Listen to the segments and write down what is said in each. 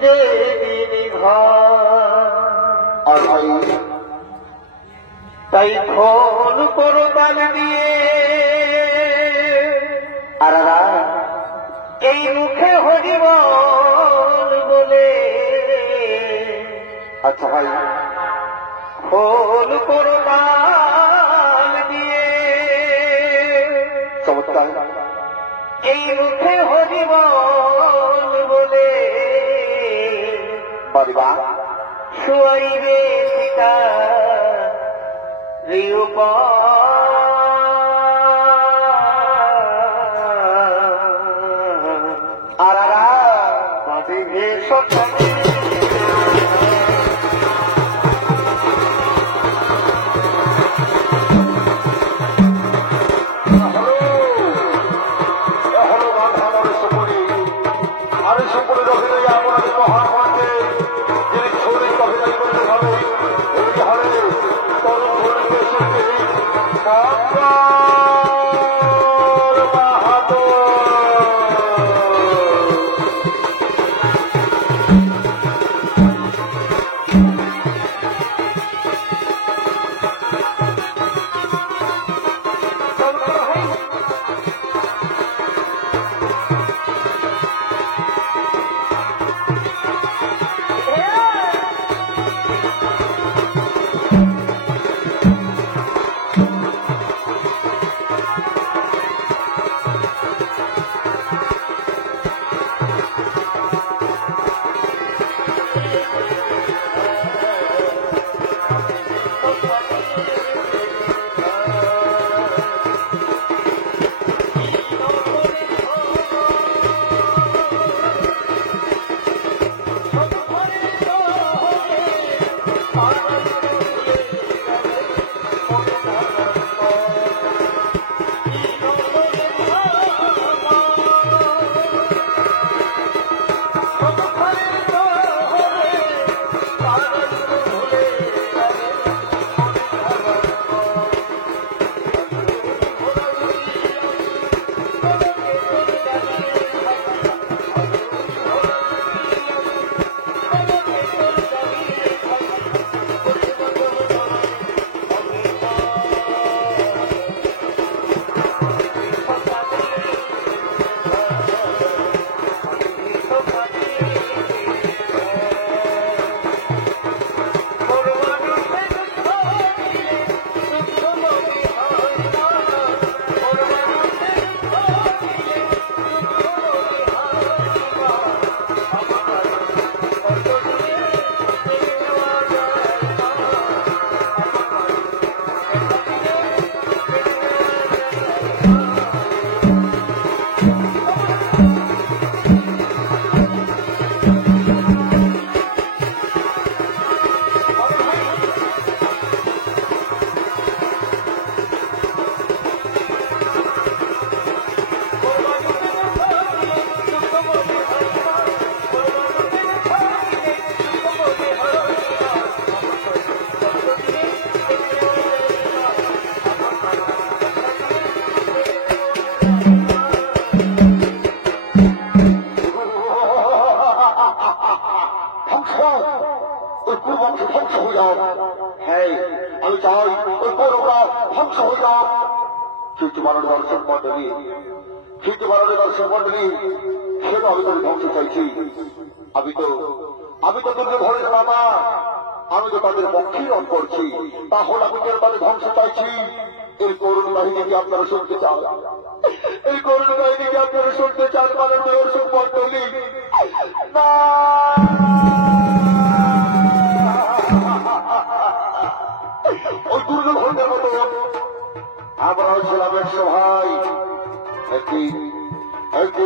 যেদিন আর ভাই তাই ফল করবান দিয়ে আর এই মুখে হরিবল বলে। আচ্ছা ভাই ফল করবান দিয়ে চমৎকার এই মুখে হরিবল বলে বাবা শুয়াইবে পিতা রিউপ আরারা বাঁধিবে সকালে আমি তো তোদের ঘরে মামা আমি তো তাদের পক্ষীরণ করছি তাহলে আমি তাদের ধ্বংস চাইছি। এই করুণ বাহিনীকে আপনারা শুনতে চান, এই করুণ বাহিনীকে আপনারা শুনতে চান মানে দর্শক মন্ডলী না ওই দুর্যোধনের মতো আমরা ছিলাম একশো ভাই। একদিন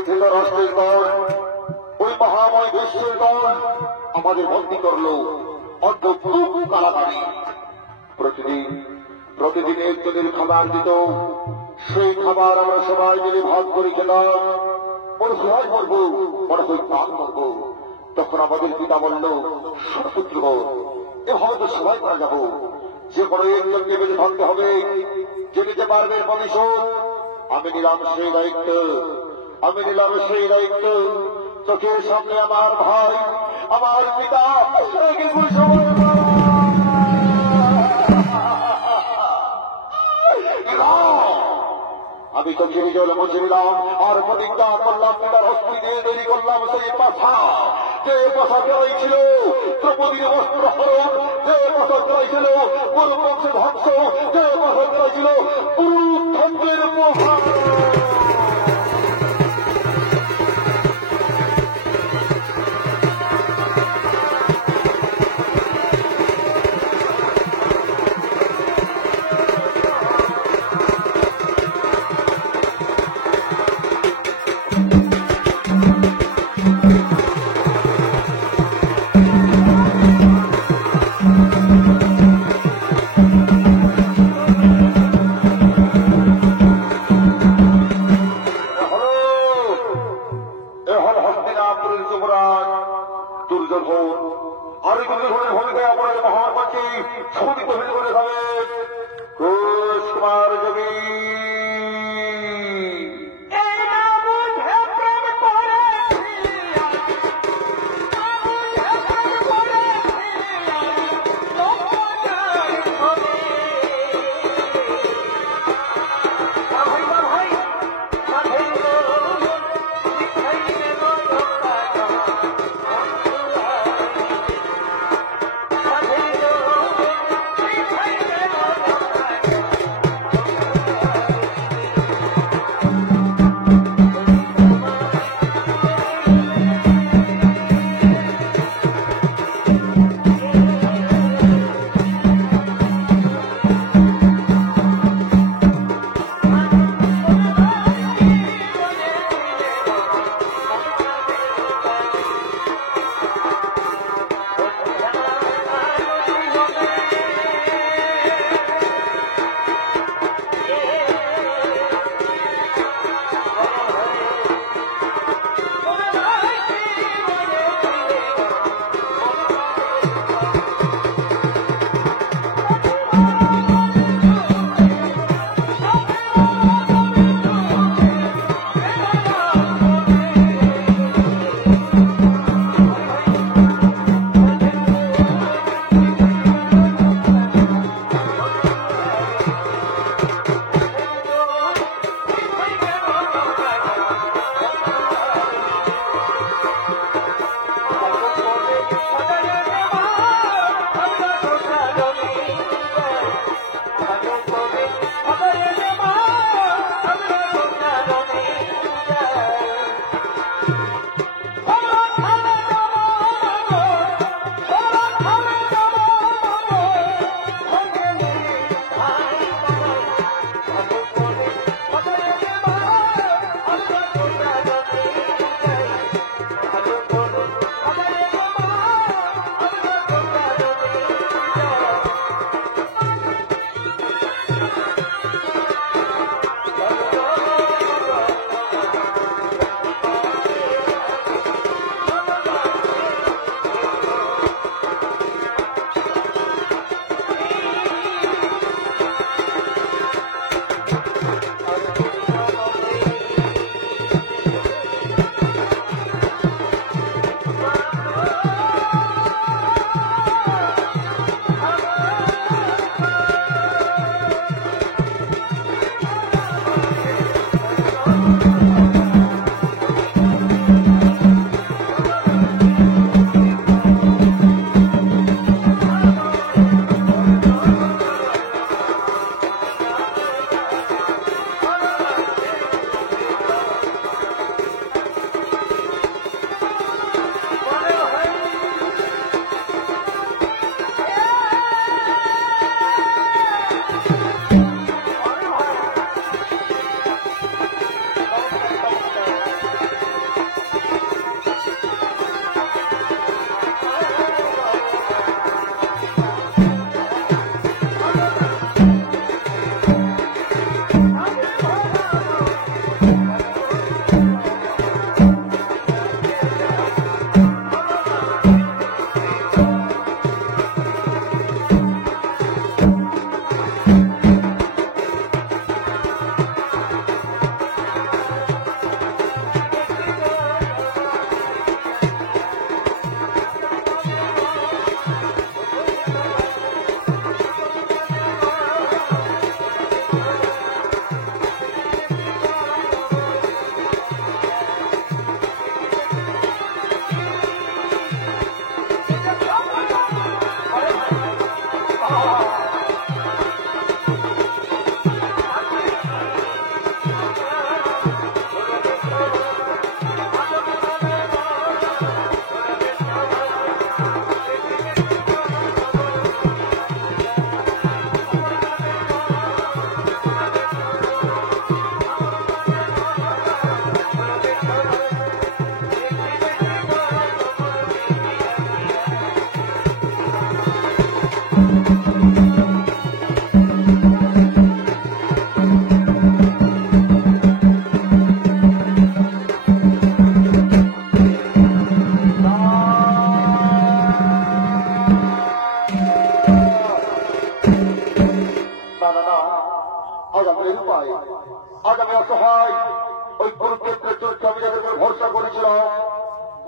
ধৃতরাষ্ট্রের দল ওই মহাময় বিশ্বের দল আমাদের বন্দী করলো অদ্ভুত কারাগারে। প্রতিদিন একজনের খাবার দিত, সেই খাবার আমরা সবাই মিলে ভাগ করে খেলাম। মনে হয় মরবো, মনে হয় প্রাণ মরবো। তখন আমাদের পিতা বলল, সুপুত্র এভাবে তো সবাই মারা যাবো, যে কোনো একজনকে বেঁধে ভাঙতে হবে, যে নিতে পারবে প্রতিশোধ। আমি নিলাম সেই দায়িত্ব। চোখের সামনে আমার ভাই, আমার পিতা আমি চোখে বিজয় মুছে নিলাম আর প্রতিজ্ঞা করলাম, পিতার হস্তি দিয়ে তৈরি করলাম সেই পাশা, যে পাশা চড়াইছিল দ্রৌপদীর বস্ত্র হরণ, যে পাশা চড়াইছিল পুরু বংশের ধ্বংস, যে পাশা চড়াইছিল পুরু ধ্বংসের মহান।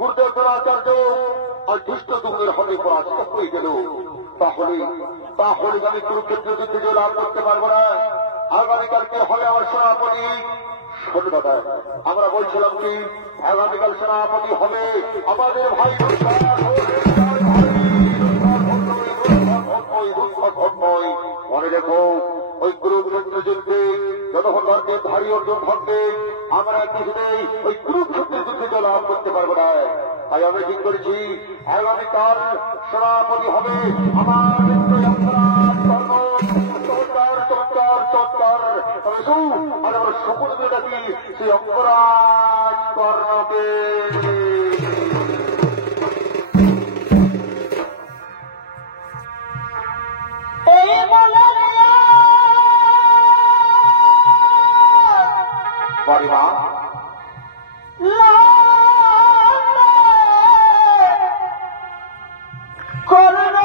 গুরুদেব দ্রোণাচার্য আর ধৃষ্টদ্যুম্নের হাতে পরাজিত হয়ে গেল। তাহলে আমি কুরুক্ষেত্র যুদ্ধে জয়লাভ করতে পারবো না। আগামীকালকে হবে আমার সেনাপতি। শোন দাদা, আমরা বলছিলাম কি আগামীকাল সেনাপতি হবে আমাদের ভাই। মনে রেখো, ওই কুরুক্ষেত্র যুদ্ধে যতক্ষণ ধর্মের ভারী অর্জন থাকবে আমরা কিছুতেই ওই কুরুক্ষেত্রের যুদ্ধে জয়লাভ করতে পারবো না। তাই আমি ঠিক করেছি আগামীকাল সেনাপতি হবে আমার আর আমার সমুদ্র ডাকি সেই অঙ্গরাজ কর্ণকে। বাড়িমা কর্ণ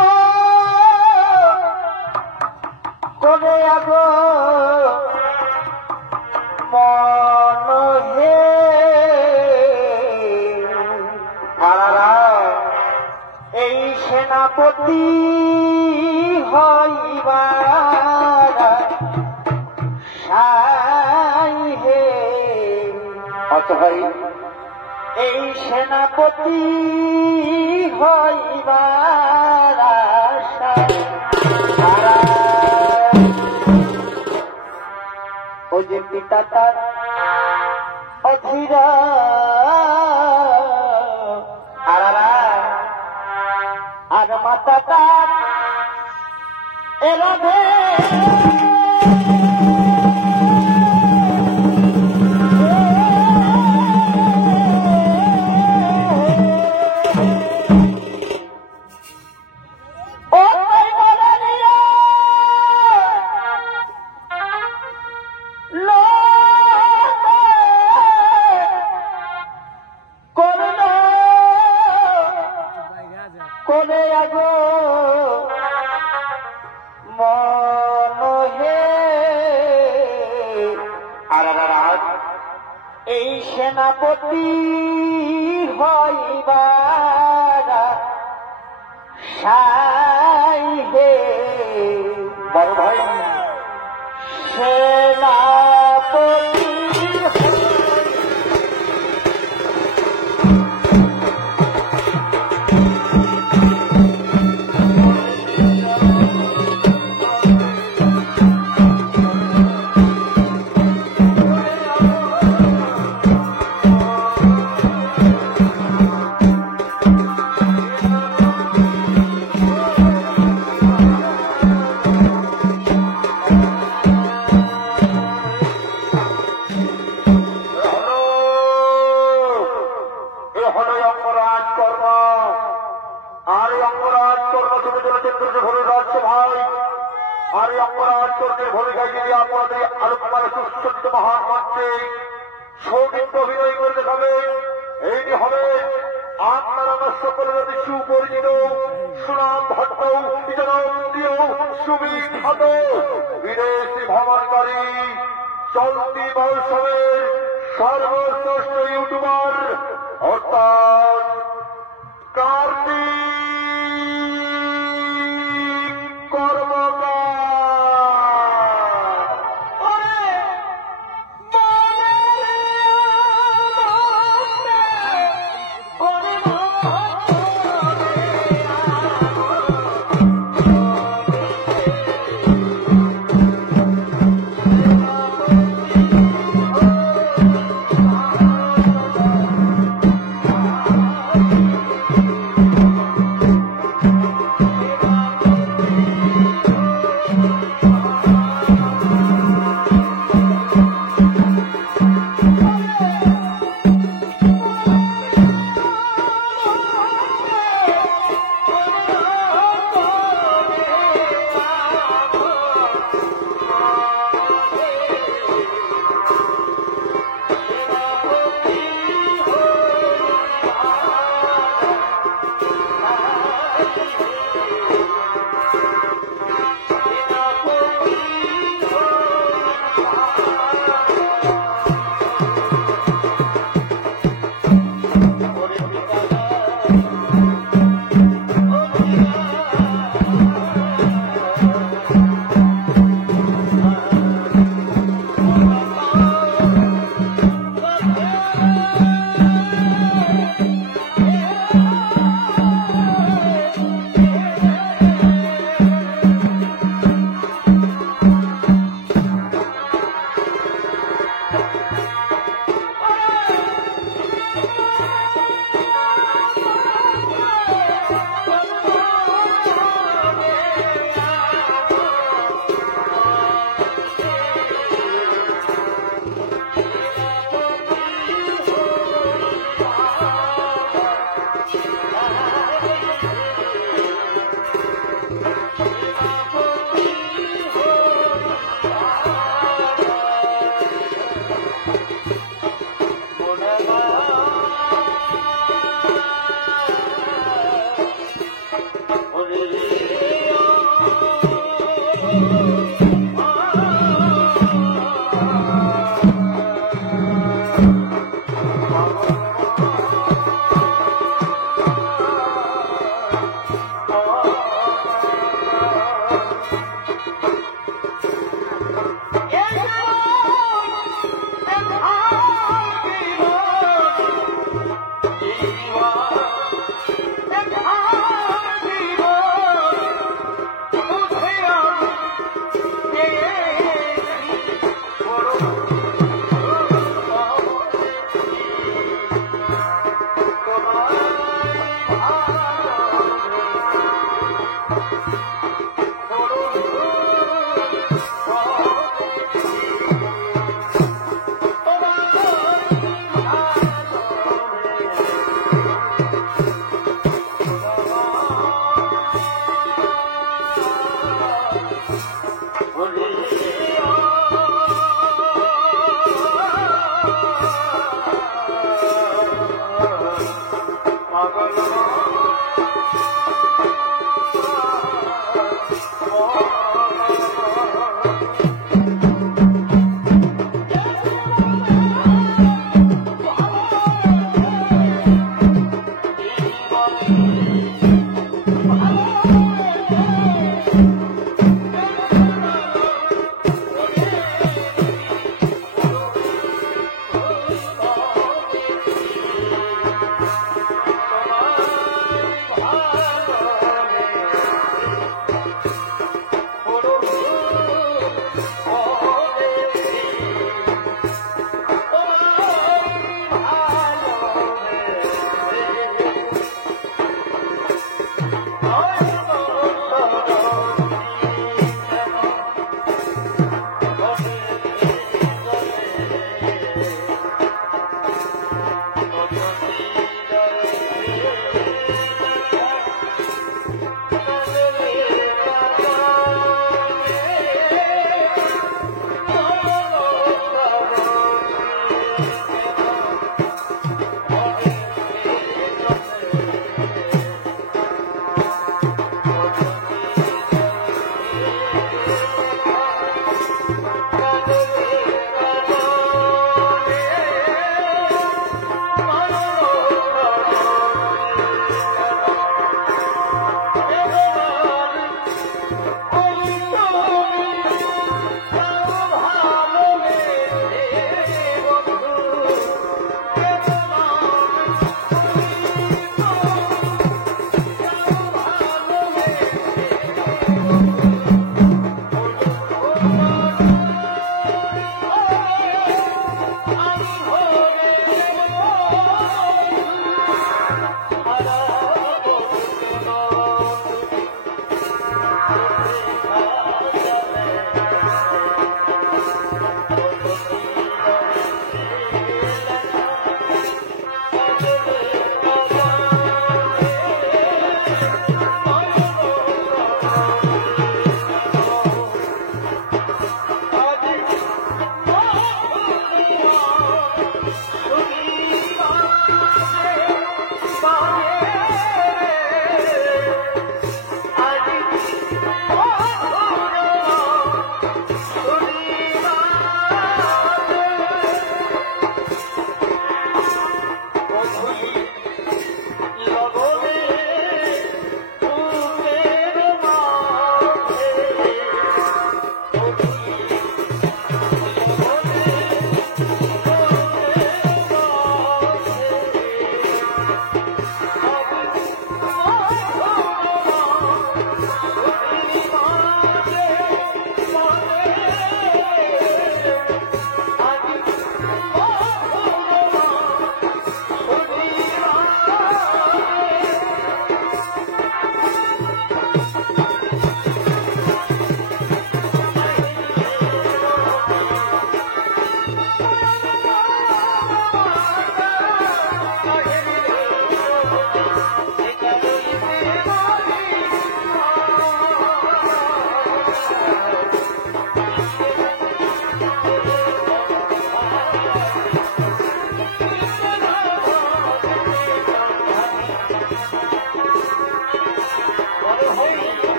করে আগো মন হে এই সেনাপতি হইবার সাই হে। ভাই এই সেনাপতি হইবার আশায় ও যে পিতা তার অধীরা আর মাতা তার এরাধে করে আগো মন হে আর এই সেনাপতি হইবার সাই হে। বড় ভাই সেনাপতি আর অপরাধ কর্মের ভূমিকায় যদি আপনাদের আলোচনার সুসজ্জিত মহান মঞ্চে সৌমিত্র অভিনয় করে দেখাবে, এইটি হবে আপনার আমার সকলের সুপরিচিত সুনাম ভট্ট জনপ্রিয় সুবিখ্যাত বিদেশি ভ্রমণকারী চলতি মৌসুমের সর্বশ্রেষ্ঠ ইউটিউবার অর্থাৎ কার্তিক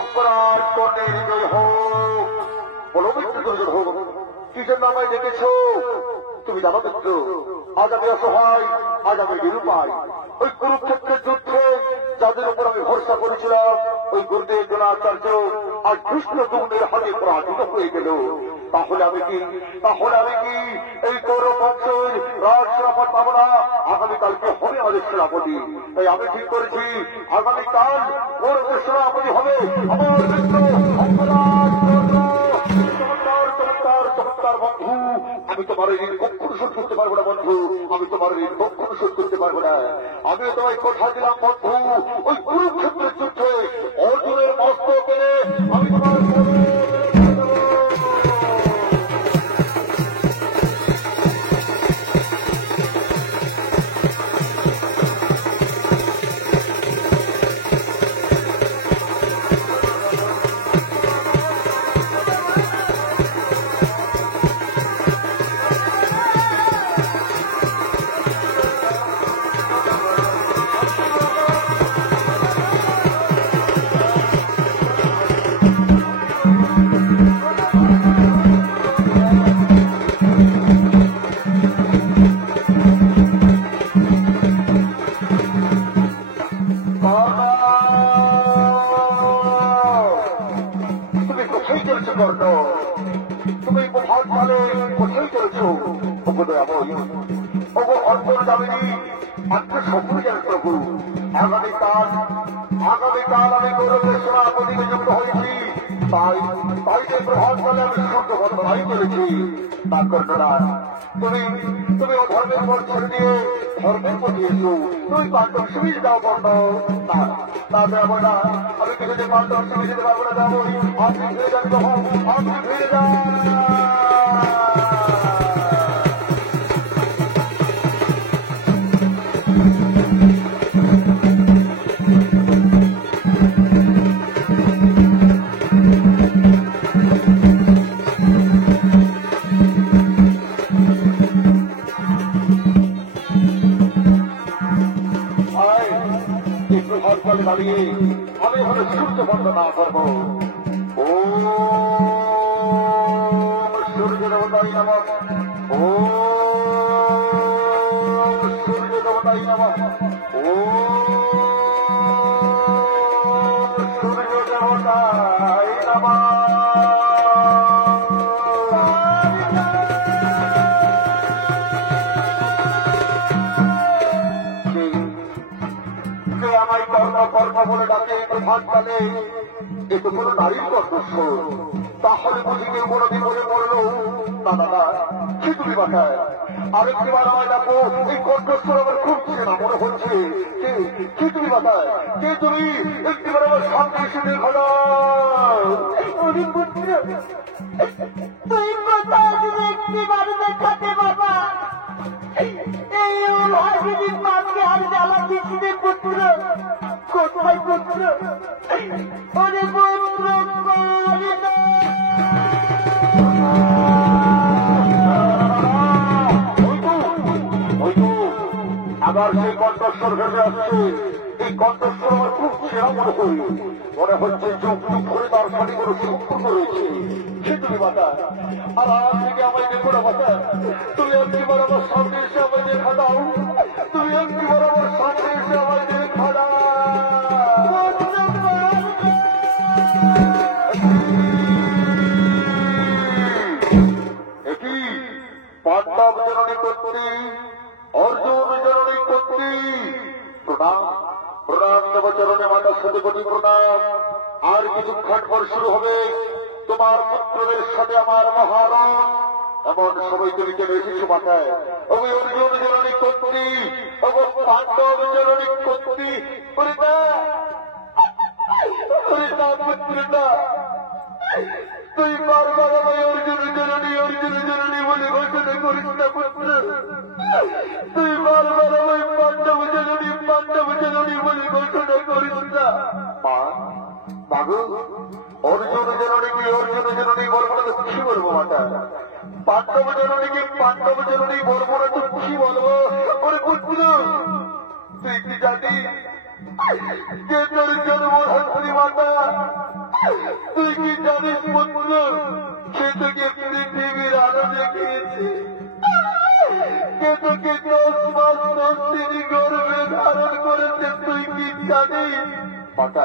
অপরাধ কর্ণের হৃদয় হোক, বলো মৃত্যুঞ্জয় হোক, কিসের নামায় ডেকেছ? তুমি জানো মিত্র, আজ আমি অসহায়, আজ আমি নিরুপায়। ওই কুরুক্ষেত্রের যুদ্ধে যাদের উপর আমি ভরসা করেছিলাম, ওই গুরুদেব দ্রোণাচার্য আজ কৃষ্ণ দুর্গের হাতে পরাজিত হয়ে গেল। তাহলে আমি কি এই কৌরব বংশের রাজ সেনাপতি পাবো না? আগামীকালকে হবে আমাদের সেনাপতি। তাই আমি ঠিক করেছি, আগামীকাল কৌরবের সেনাপতি হবে আমার মিত্র অপরাধ কর্ণ। চমৎকার বন্ধু, আমি তোমার ঋণ কখনো শোধ করতে পারবো না বন্ধু, আমি তোমার ঋণ কখনো শোধ করতে পারবো না। আমি তোমায় কথা দিলাম বন্ধু, ওই কুরুক্ষেত্রের যুদ্ধে অর্জুনের মস্তক পেলে আমি তোমার তুমি ভাবকালে কোথায় চলেছ? অন্তর্জামিনী আত্মসম্পূর্ণ প্রভু, আগামীকাল আমি গৌরবের সেনাপতি নিযুক্ত হয়েছি। তাই যে প্রভাবকালে আমি সূর্যবন্দনাই করেছি। তার কর্ণনা তুমি অধর্মের পর ছেড়ে দিয়ে ধর্মের পর দিয়েছ। তুমি পাণ্ডব শিবির দাও বন্ধ না দেবো না, আমি কিছুতে পাণ্ডব শিবির দিতে পারবো না। যাবো আপনি ফিরে যান, আপনি ফিরে যান। দাঁড়িয়ে আমি হলে সূর্য বন্দনা করবো। ও সূর্য দেবতাই নমঃ, ও সূর্য দেবতাই নমঃ, ও সূর্য দেবতাই নমঃ। আমায় কর্ণ বলে ডাকে প্রভাতকালে, এ তো কোনো নারীর কণ্ঠস্বর। তাহলে বুঝি কেউ কোনো বিপদে পড়ল? না না না, খিচুড়ি বাসায় আরেকটিবার আমায় ডাকো। এই কণ্ঠস্বর আমার খুব চেনা মনে হচ্ছে। খিচুড়ি বাসায় কে তুমি? একটিবার আমার সামনে এসে দেখা দাও। তুই কোথায় একটিবার দেখাতে বাবা? এই ভাগিনীর মাকে আর জ্বালা দিচ্ছি পুত্র। কোথায় পুত্র? ওরে পুত্র আবার সেই কণ্ঠস্বর ভেবে আসছে। এই কণ্ঠস্বর আমার খুব চেনা মনে করি। মনে হচ্ছে যুগ যুগ ধরে তার সাথে কোনো সম্পর্ক রয়েছে। খিচুড়ি বাতা আর আজ থেকে আমায় দেখো না বাতা। তুমি একটিবার আমার সামনে এসে আমায় দেখা দাও। তুমি একটিবার আমার সামনে এসে আমায় দেখা দাও। এটি পাণ্ডব জননী কর্ত্রী, অর্জুন জননী কর্ত্রী। প্রণাম প্রণাম দেবচরণে মাতার সাথে কোটি প্রণাম। আর কিছুক্ষণ পর শুরু হবে তোমার পুত্রদের সাথে আমার মহারণ। এমন সবাই তুমি কেন এসেছো মাথায়? ওই অর্জুন জননী কর্ত্রী, ওগো পাণ্ডব জননী কর্ত্রী। পুত্রটা তুই বারবার আমায় অর্জুন জননী বলে ঘোষণা করিস না পুত্র। তুই বারবার আমায় পাণ্ডব জননী বলে ঘোষণা করিস না। বাবু অর্জুন জননী বলবো না তো কি বলবো মাতা? পাণ্ডব জননী বলবো না তো কি বলবো? ওরে পুত্র তুই কি জানিস কে তোর জন্মধাত্রী মাতা? তুই কি জানিস পুত্র, সে তোকে পৃথিবীর আলো দেখিয়েছে? কে তোকে 10 মাস 10 দিন গর্ভে ধারণ করেছে? তুই কি জানিস? মাতা,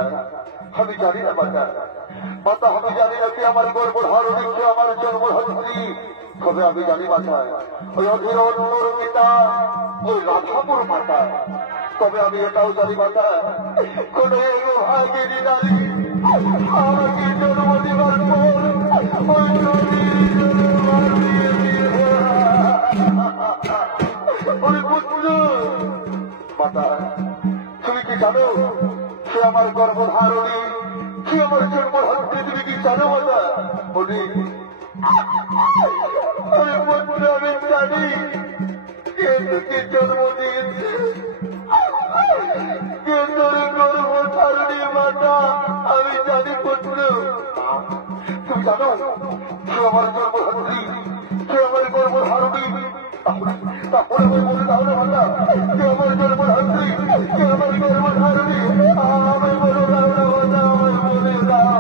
আমি জানি না মাতা। মাতা, আমি জানি না তুই আমার গর্ভধারণী, তুই আমার জন্মধাত্রী। তবে আমি জানি মাতা, ওই অধীর অন্যর পিতা ওই রাধাপুর মাতা। তবে আমি এটাও জানি মাতা, কোন ভাগিনী নারী আমাকে জন্ম দেওয়ার পর ওই ওই পুত্র। মাতা, তুমি কি জানো সে আমার গর্ভধারণী, সে আমার জন্মধাত্রী? তুমি কি জানো মাতা? বলি ওই পুত্র, আমি জানি কে তোকে জন্ম দিয়েছে, কে তোর গর্ভধারণী মাতা। আমি জানি পুত্র। তুমি জানো সে আমার গর্ভধারণী, সে আমার গর্ভধারণী। তারপরে আমি বলে তাহলে মাতা, কে আমার গর্ভধারণী, কে আমার গর্ভধারণী? আমি বলে দাও না মাতা, আমার বলে দাও।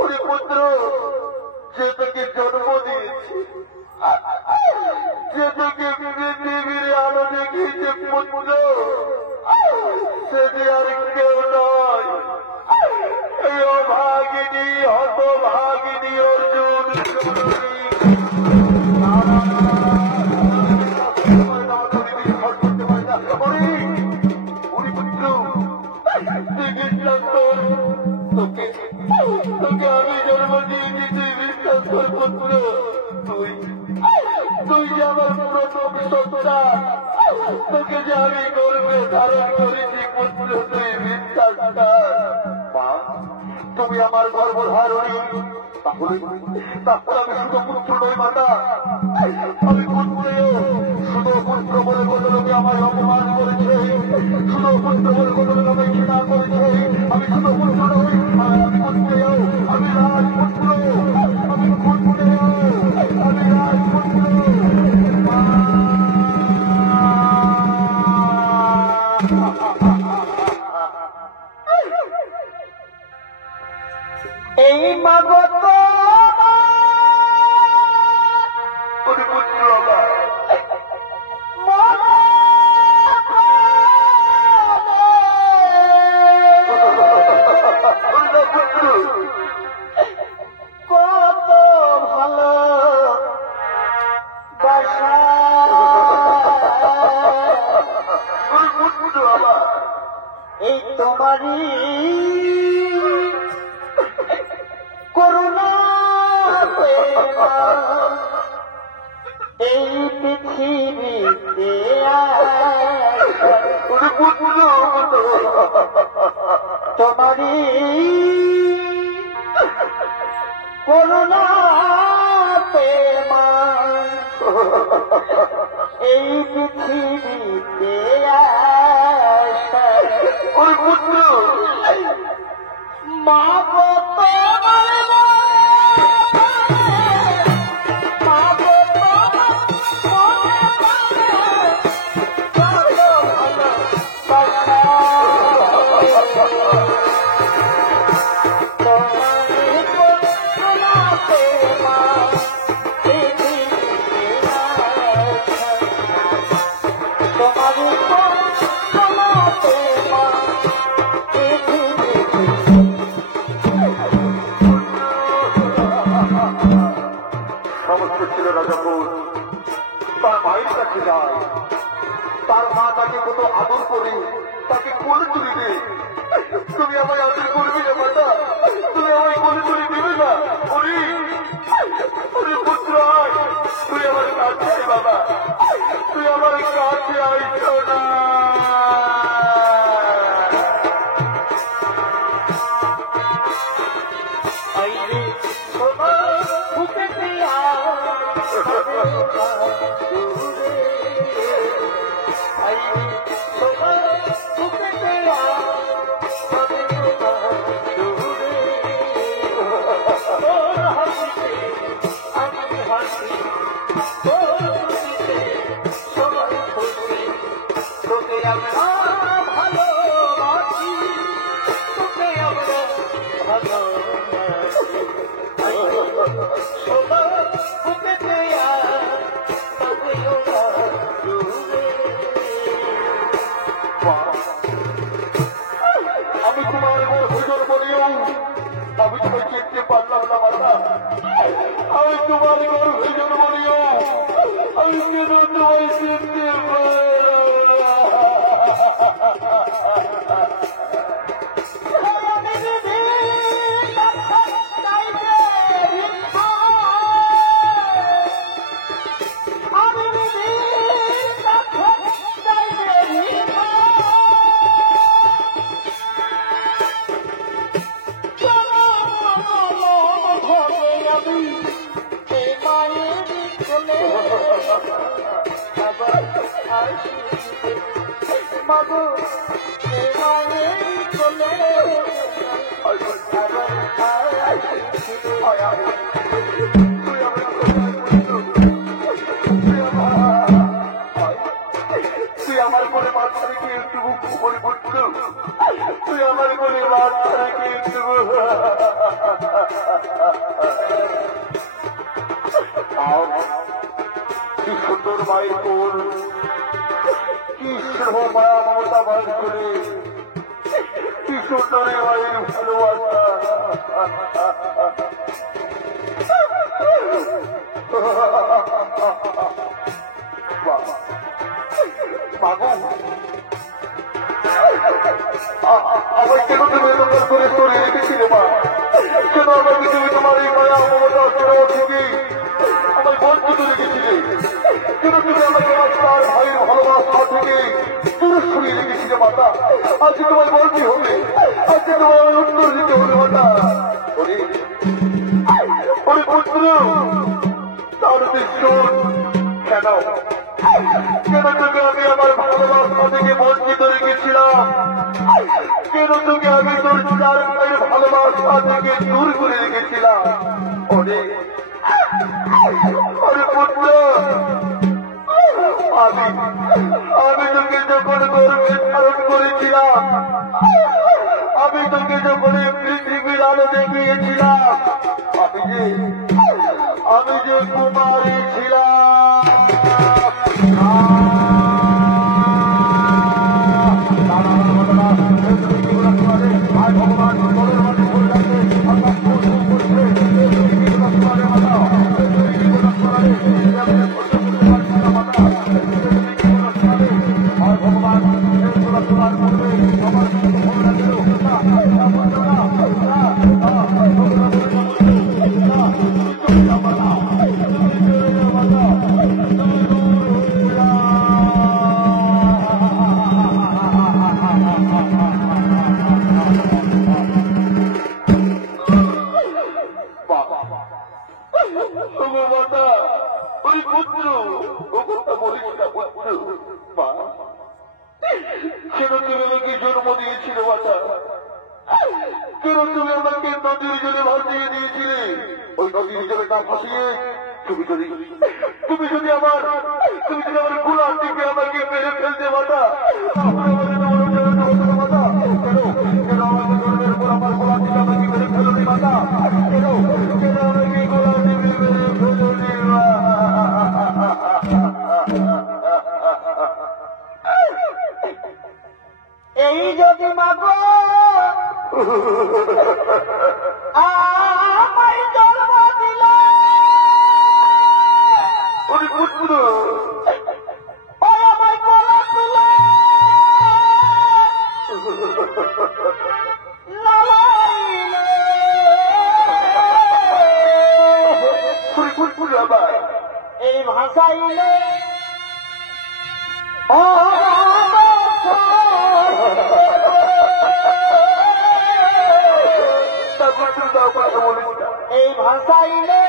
ওরে পুত্র, সে তোকে জন্ম দিয়েছে, সে তোকে পৃথিবীর আলো দেখিয়েছে পুত্র। সে যে আর কেউ নয়, এই অভাগিনী হতভাগিনী অর্জুন। তোকে আমি জন্ম দিয়ে দিতে বিশ্বাস কর পুত্র। তুই যে আমার প্রথম সন্তান, তোকে যে আমি গর্ভে ধারণ করেছি পুত্র, তুই বিশ্বাস কর। মা, তুমি আমার গর্ভধারণী, তাহলে আমি শুধু পুত্র নই মাতা, আমি পুত্রেও। শুধু পুত্র বলে কত লোকে আমায় অপমান করেছে, শুধু পুত্র বলে কত লোক আমায় ঘৃণা করেছে। আমি শুধু পুত্র নই, আমি পুত্রেও, আমি রাজপুত্র, আমি পুত্রেও, আমি রাজপুত্র। এই মাগত পুত্র আমার কত ভালো বাসা, পুত্র আমার এই তোমারই করুণা এই পৃথিবীতে তোমারই করুণা প্রেমা এই পৃথিবীতে পুত্র মা গো সমস্ত ছিল রাজাপুর তার মায়ের কাছে যায়, তার মা তাকে কত আদর করে তাকে কোলে তুলে দেয়। তুমি আমায় আদর করবি না মাতা, তুমি আমায় কোলে তুলে দিবে না? ওরে পুত্র, তুই আমার কাছে আয় বাবা, তুই আমার কাছে আইছো না। বুঝতে পারলাম না মাতা, আমি তোমার গর্ভে জন্ম নিও, আমি কেন তোমায় চিনতে তুই আমার কোলে মাথা রেখে একটু খবর করছো, তুই আমার কোলে মাথা রেখে একটু কি সুন্দর মায়ের কোল, কি স্নেহ মায়া মমতা বাস করে, কি সুন্দর মায়ের ভালোবাসা। আমার কেন তুমি এরকম করে সরিয়ে রেখেছিলে মা? কেন আমাকে তুমি তোমার এই মায়া মমতা থেকে আমার বঞ্চিত রেখেছিলে? কেন তুমি আমাকে তার ভাইয়ের ভালোবাসা থেকে দূরে সরিয়ে রেখেছিলে মাতা? আজকে তোমায় বলতে হবে, আজকে তোমার উত্তর দিতে হবে মাতা। পুত্র তাহলে তুই শোন, কেন কেন তোকে আমি আমার ভালোবাসা থেকে বঞ্চিত রেখেছিলাম? কেন তোকে আমি তোর চার ভাইয়ের ভালোবাসা থেকে দূর করে রেখেছিলাম? পুত্র আমি তোকে যখন গর্বে ধারণ করেছিলাম, আমি তোকে যখন পৃথিবীর আলো দেখিয়েছিলাম, আমি যে কুমারী ছিলাম। কেন তুমি আমাকে জন্ম দিয়েছিলে মাতা? কেন তুমি আমাকে নদীর জলে ভাসিয়ে দিয়েছিলে? ওই নদীর জলে না ভাসিয়ে তুমি যদি আমার গোলার দিকে আমাকে মেরে ফেলতে মাতা, মাতা কেন কেন আমাকে জলের উপর আমার গোলার দিকে আমাকে মেরে ফেলনি মাতা? কেন কেন আমাকে গোলার দিকে মেরে ফেলনি? এই যদি মাগো আমায় জন্ম দিল, পুত্র ওই আমায় কোলে তুলে এই ভাষাইলে এই ভাষাইলে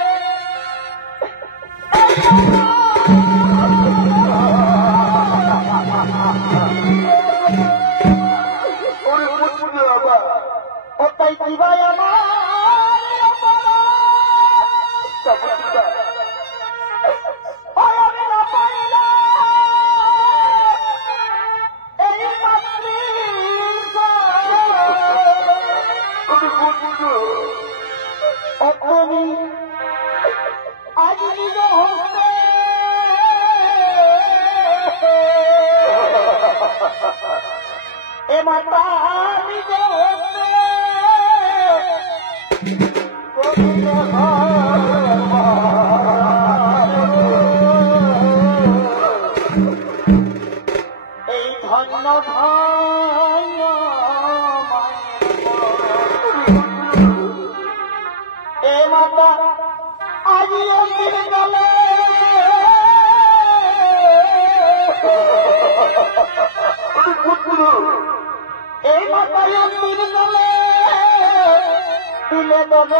ওটাই দিবাই আমার আজ নিজ হস্তে এ মাতা নিজ হস্তে এই ধন্য ধন্য এ মাতা আজি অন্তিম কালে এই মাতাই অন্তিম কালে তুলে দেব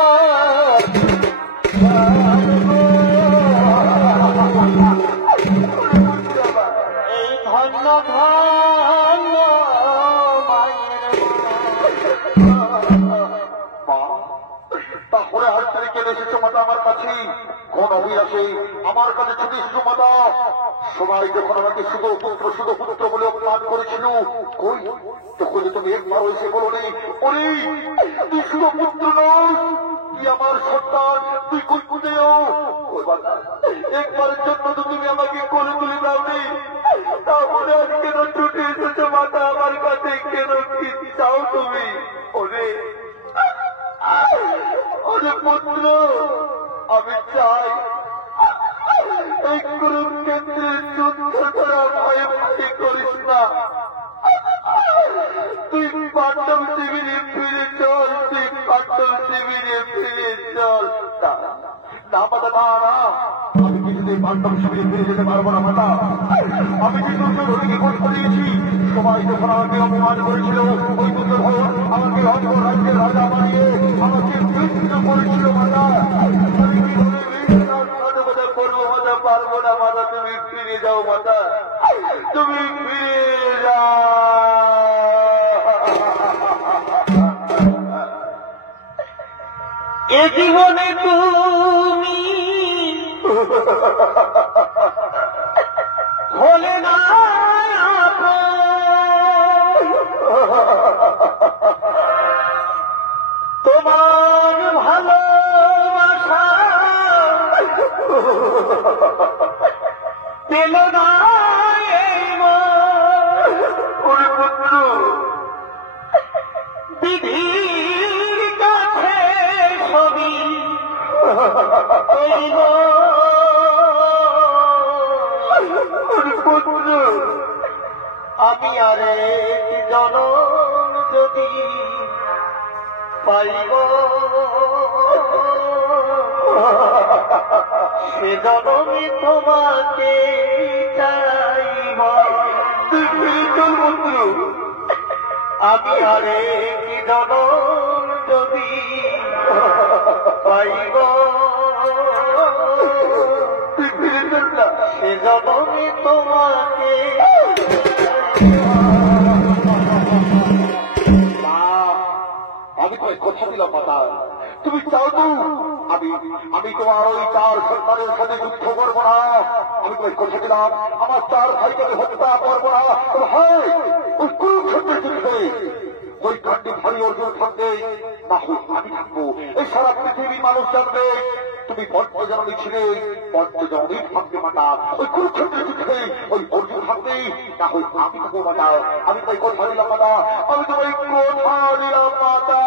এই ধন্য ধন্য তারপরে হাত থেকে কেটে এসেছো মাতা আমার কাছে কোন অভিলাষে আমার কাছে ছুটে এসেছো মাতা সবাই যখন আমাকে শুধু পুত্র বলে অপমান করেছিল কই তখন তুমি একবার এসে বলো নি ওরে তুই শুধু পুত্র নয় তুই আমার সন্তান তুই কই পুজেও একবারের জন্য তো তুমি আমাকে কোলে তুলে দাওনি তাহলে আজ কেন ছুটে এসেছো মাতা আমার কাছে কেন কি চাও তুমি ওরে ওরে পুত্র আমি চাই এই কুরুক্ষেত্রের যুদ্ধ করা ভয় ভয় করিস না তুই পাণ্ডব শিবিরে ফিরে চল তুই পাণ্ডব শিবিরে ফিরে চল না মাতা না না আমি কিছুতেই পাণ্ডব শিবিরে ফিরে যেতে পারবো না মাতা আমি যে দুর্যোধনকে খোঁজ করিয়েছি সবাই যখন আমাকে অপমান করেছিল ওই দুর্যোধন আমাকে অন্য রাজ্যের রাজা বানিয়ে আমাকে মৃত্যু করেছিল মাতা আমি কিভাবে করবো মাতা পারবো না মাতা তুমি ফিরে যাও মাতা তুমি ফিরে যাও এ জীবনে তুমি হলে না তোমার ভালোবাসা পেল না পুত্র বিধির কাছে ছবি পুত্র আমি আরে জনম যদি পাইব সে জনমে তোমাকে চাইব তুই ফিরে চল পুত্র আমি আরে জনম যদি পাইব তুই ফিরে চল না সে জনমে তোমাকে আমি তোমায় কথা দিলাম মাতা তুমি চাও তো আমি তোমার ওই 4 সন্তানের সাথে যুদ্ধ করবো না আমি তোমায় কথা দিলাম আমার 4 ভাইকে আমি হত্যা করবো না হ্যাঁ ওই কুরুক্ষেত্রের যুদ্ধে ওই কাণ্ডে ভারী অর্জুন থাকবে না হয় আমি থাকবো এই সারা পৃথিবীর মানুষ জানবে তুমি পঞ্চজননী ছিলে পঞ্চজননী থাকবে মাতা ওই কুরুক্ষেত্রের যুদ্ধে ওই অর্জুন থাকবে না হয় আমি থাকবো মাতা আমি তোমায় কথা দিলাম মাতা আমি তোমায় কথা দিলাম মাতা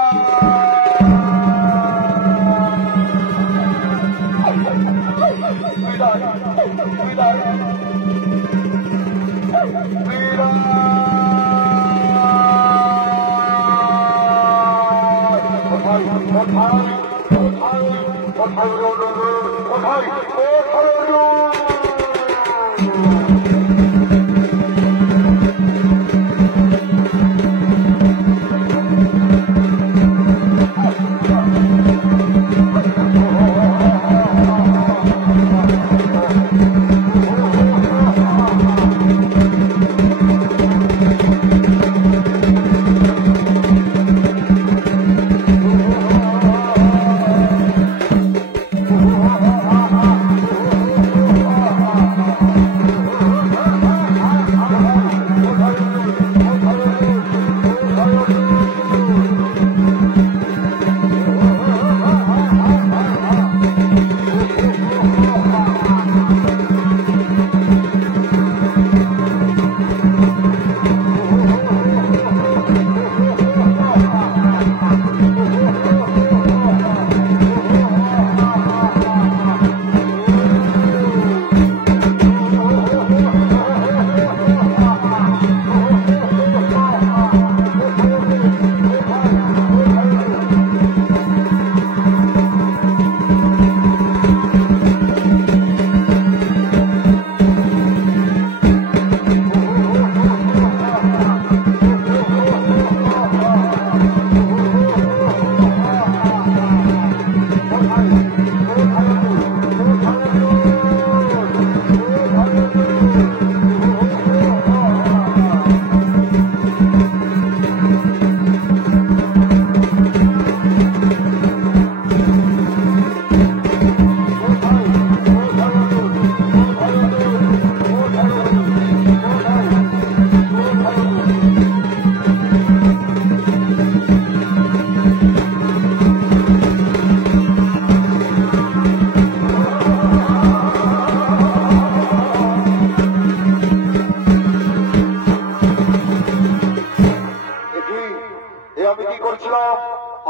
এ আমি কি করছিলাম?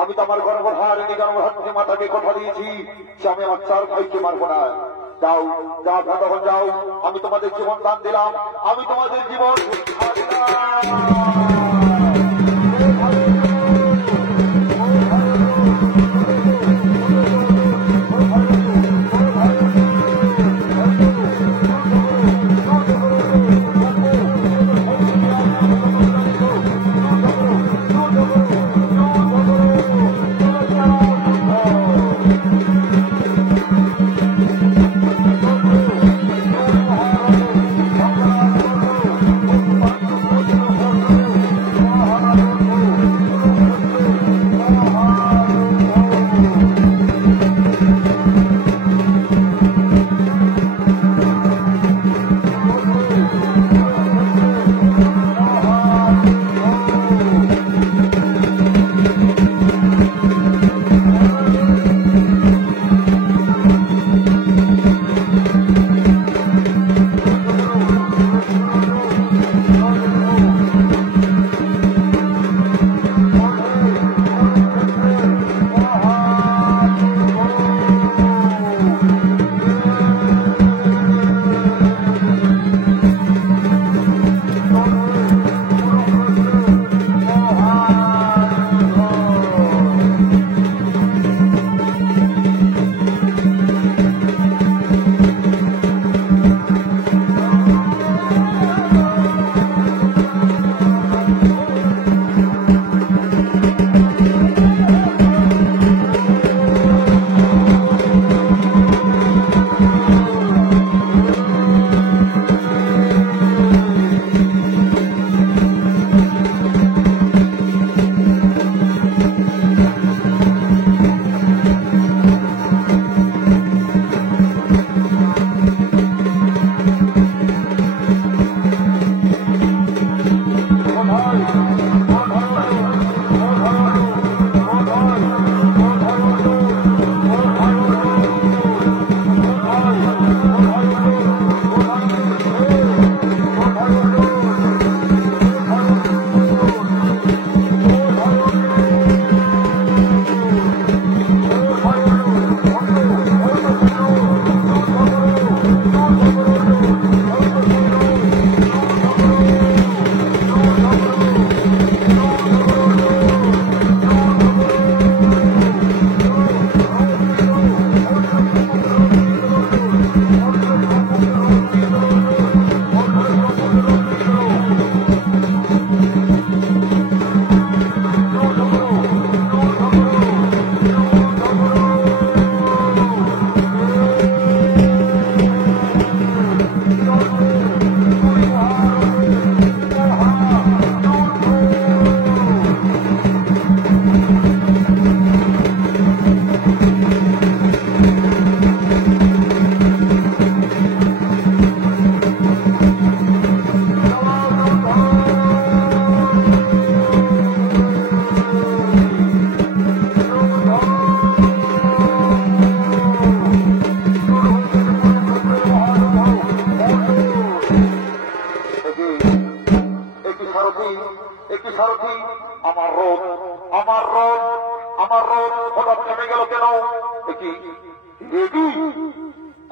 আমি তো আমার গর্ভধারিণী গর্ভধাত্রী মাতাকে কথা দিয়েছি যে আমি আমার 4 ভাইকে মারবো না। যাও যা তখন যাও, আমি তোমাদের জীবন দান দিলাম, আমি তোমাদের জীবন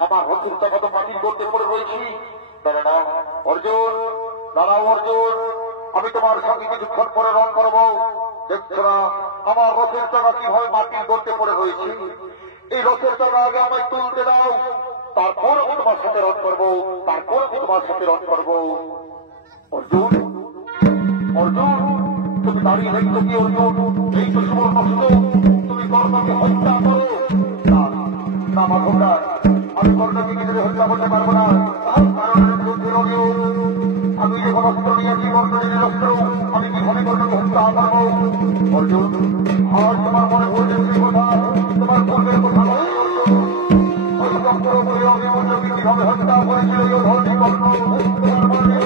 আমার হত্যা কত মাটির গর্তে পড়ে রয়েছি। অর্জুন দাঁড়াও অর্জুন, আমি তোমার সঙ্গে কিছুক্ষণ পরে রণ করবো। দেখছো না আমার রথের চাকা কিভাবে মাটির গর্তে পড়ে রয়েছি? এই রথের চাকা আগে আমায় তুলতে দাও, তারপর আমি তোমার সাথে রণ করবো, তারপর আমি তোমার সাথে রণ করবো। অর্জুন অর্জুন তুমি দাঁড়িয়ে দেখছো কি অর্জুন? এই তো সুবর্ণ তুমি কর্ণকে হত্যা করো। না মাধবরা, আমি কর্ণকে কিছুতে হত্যা করতে পারবো না, কারণ আমি যখন অস্ত্র নিয়েছি কর্ণের অস্ত্র, আমি কিভাবে কর্ণকে হত্যা করবো? অর্জুন আর তোমার মনে পড়ছে সেই কথা, তোমার পূর্বের কথা ওই চক্র করে অভিমন্যকে কিভাবে হত্যা করেছিল এই ধরনের কর্ণ তোমার মনে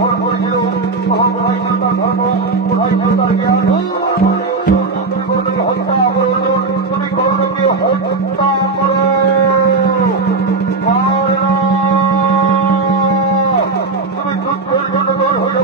হরণ করেছিল। তখন কোথায় ছিল তার ধর্ম, কোথায় ছিল তার জ্ঞান? তুমি কর্ণকে হত্যা করো অর্জুন, তুমি কর্ণকে হত্যা করো। তুমি যুদ্ধের জন্য দল হয়ে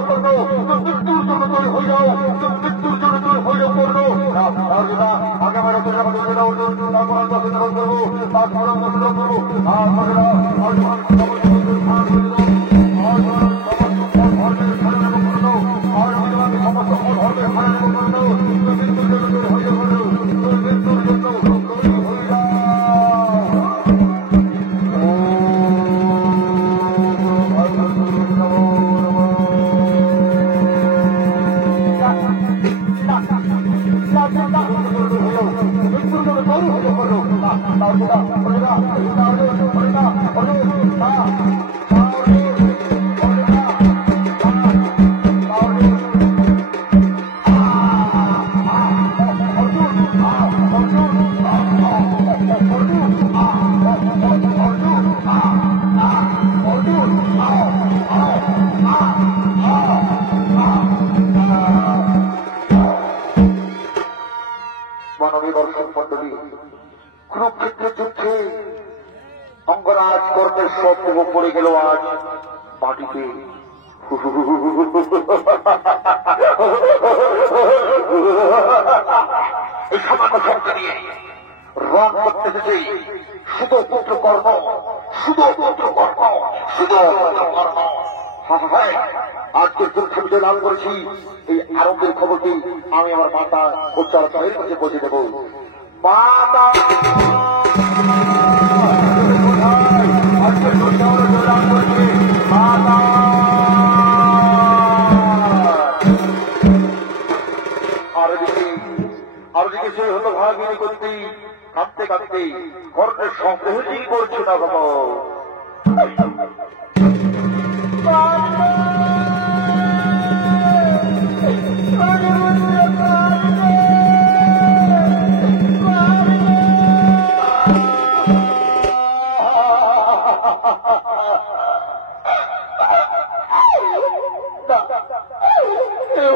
কুরুক্ষেত্রের যুদ্ধে অঙ্গরাজ কর্ণের সব দেহ পড়ে গেল আজ মাটিতে। এই সামান্য শব্দ নিয়ে রং করতে এসেছে শুধু পুত্র কর্ম, শুধু পুত্র কর্ম, শুধু পুত্র কর্ম। আজকের যুদ্ধে লাভ করেছি এই আরম্ভের খবরটি আমি আমার মাতা ও তার ভাইয়ের কাছে পৌঁছে দেব। মাতা আজকের যুদ্ধে লাভ করেছি মাতা। আরদিকে সে হলো ভাগিনী করতে কাঁদতে কাঁদতে কর্ণের সংগ্রহী করছে না বাবা।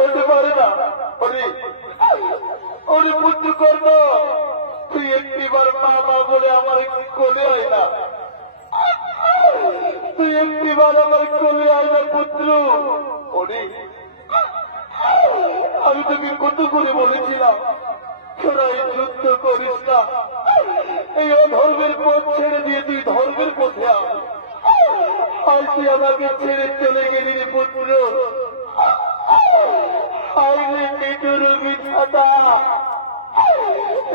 হতে পারে না ওরে পুত্র কর্ম, তুই একটিবার মা মা বলে আমার কোলে হয় না, তুই একটিবার আমার কোলে হয় না পুত্র। ওরে আমি তোকে কত করে বলেছিলাম তোরা এই যুদ্ধ করিস না, এই অধর্মের পথ ছেড়ে দিয়ে তুই ধর্মের পথে আজ তুই আমাকে ছেড়ে চলে গেলি পুত্র। আইলে নিটুর মিথ্যাটা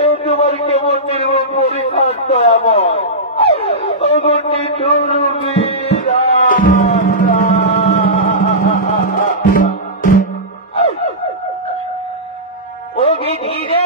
এ তোমার কেমন নির্মম পরিহাস দয়াময়। ওগো নিটুর ও বিধি রে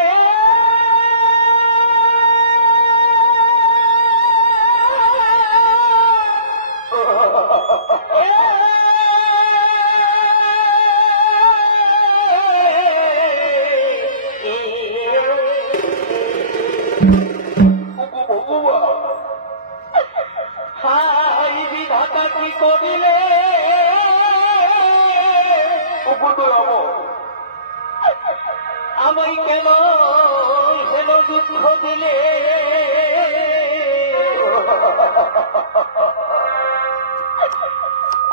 আমায় কেন হেন দুঃখ দিলে,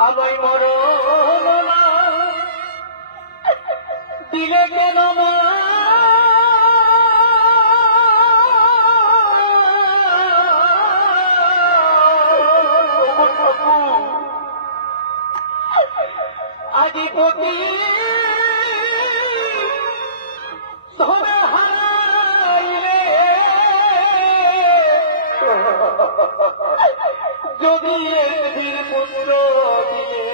আমায় মরণ দিলে কেন মা, আদিপতি ধরে হারাইলে যদি একদিন পুত্র দিলে,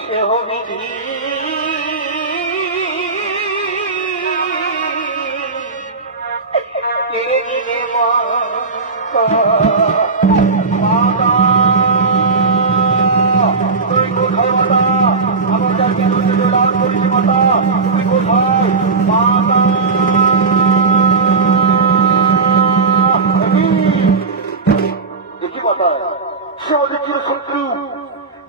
সে বিধি কেড়ে দিলে মা। সে আমাদের চির শত্রু,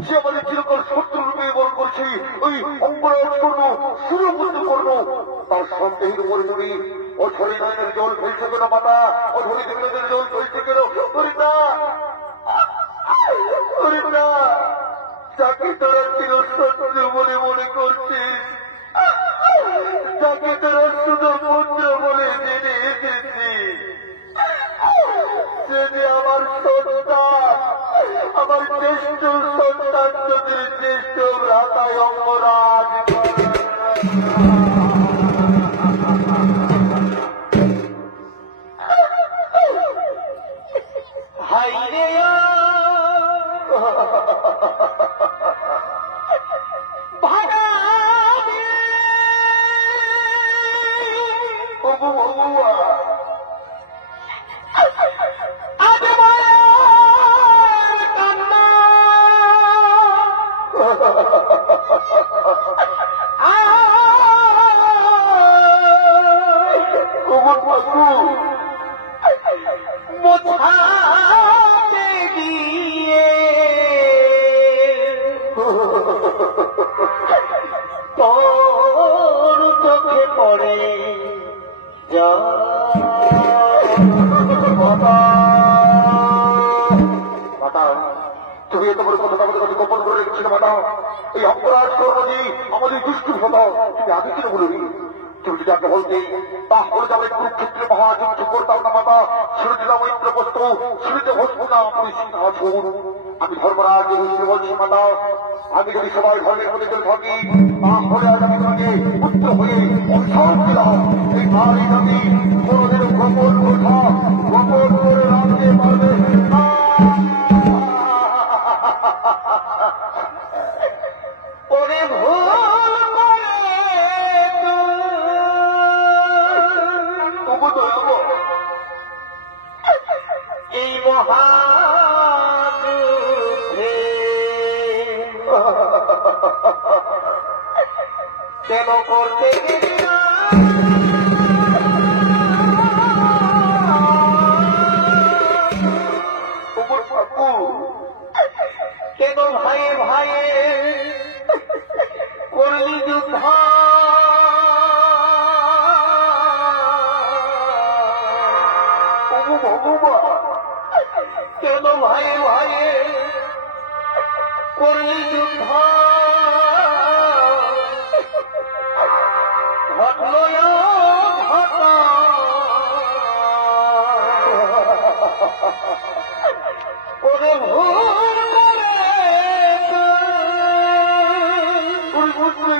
সে আমাদের চিরকাল শত্রু রূপে বরণ করছে। ওই অঙ্গরাজ কর্ণ সুরপুত্র কর্ণ তার সন্দেহের উপরে তুমি অঝরে নয়নের জল ফেলছে কেন মাতা, অঝরে নয়নের জল ফেলছে কেন? যাকে তোরা চির শত্রু বলে মনে করছিস যাকে তোরা শুধু পুত্র বলে জেনে এসেছি, সে যে আমার সন্তান, আমার জ্যেষ্ঠ সন্তান, তোদের জ্যেষ্ঠ ভ্রাতায় অঙ্গরাজ। হাইরে তোর চোখে পড়ে যা তুমি এত বড় কথা আমাদের কাছে গোপন করে রেখেছিল মাতা। এই অপরাধ কর্মী আমাদের দুষ্কৃত হতো, তুমি আগে কিনে বলবি? তুমি যদি আগে বলতে তাহলে আমরা কুরুক্ষেত্রে মহাযুদ্ধ করতাম না মাতা। শুনেছিলাম ইন্দ্রপ্রস্থ, শুনেছে হস্তিনা সিংহাসন। আমি ধর্মরাজ হিসেবে বলছি মাতা, আমি যদি সবাই ধর্মের মধ্যে চলে থাকি তাহলে আজ আমি তোমাকে পুত্র হয়ে অভিশাপ দিলাম। এই নারী জাতি কোনদিন গোপন কথা গোপন করে রাখতে পারবে না। ওরে ভুল করে এই মহাযুদ্ধে কেন করতে কেন ভাইয়ে ভাইয়ে করলি যুদ্ধ? কেন ভাইয়ে ভাইয়ে করলি যুদ্ধ? ঘটল ঘটনা ওরে ভুল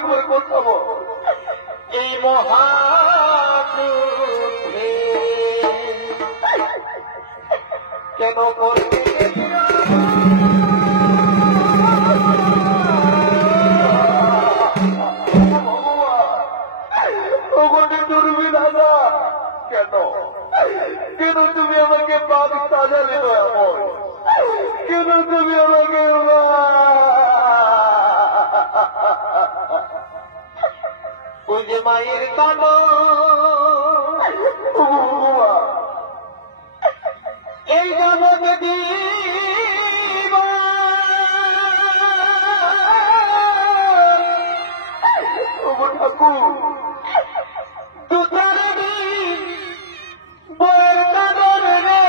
করে করতাম এই মহাযুদ্ধে কেন করতে দুর্বি দাদা? কেন কেন তুমি আমাকে পাপ সাজালে এমন? কেন তুমি আমাকে ওই যে মায়ের কালো এই জগতে দিব ঠাকুর দুটার দিন বইয়ের কাদর রে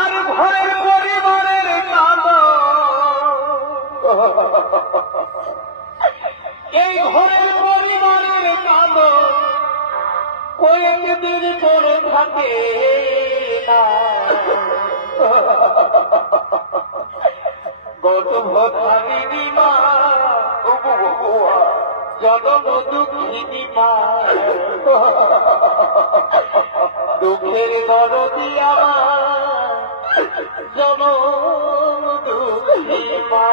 আর ঘরের পরিবারের কালো এই ঘরের পরিবারের কালো কয়েকদিন পরে থাকে না। গর্ভধারিণী মা জনম দুঃখিনী মা দুঃখের দরদি আমার জনম দুঃখী মা।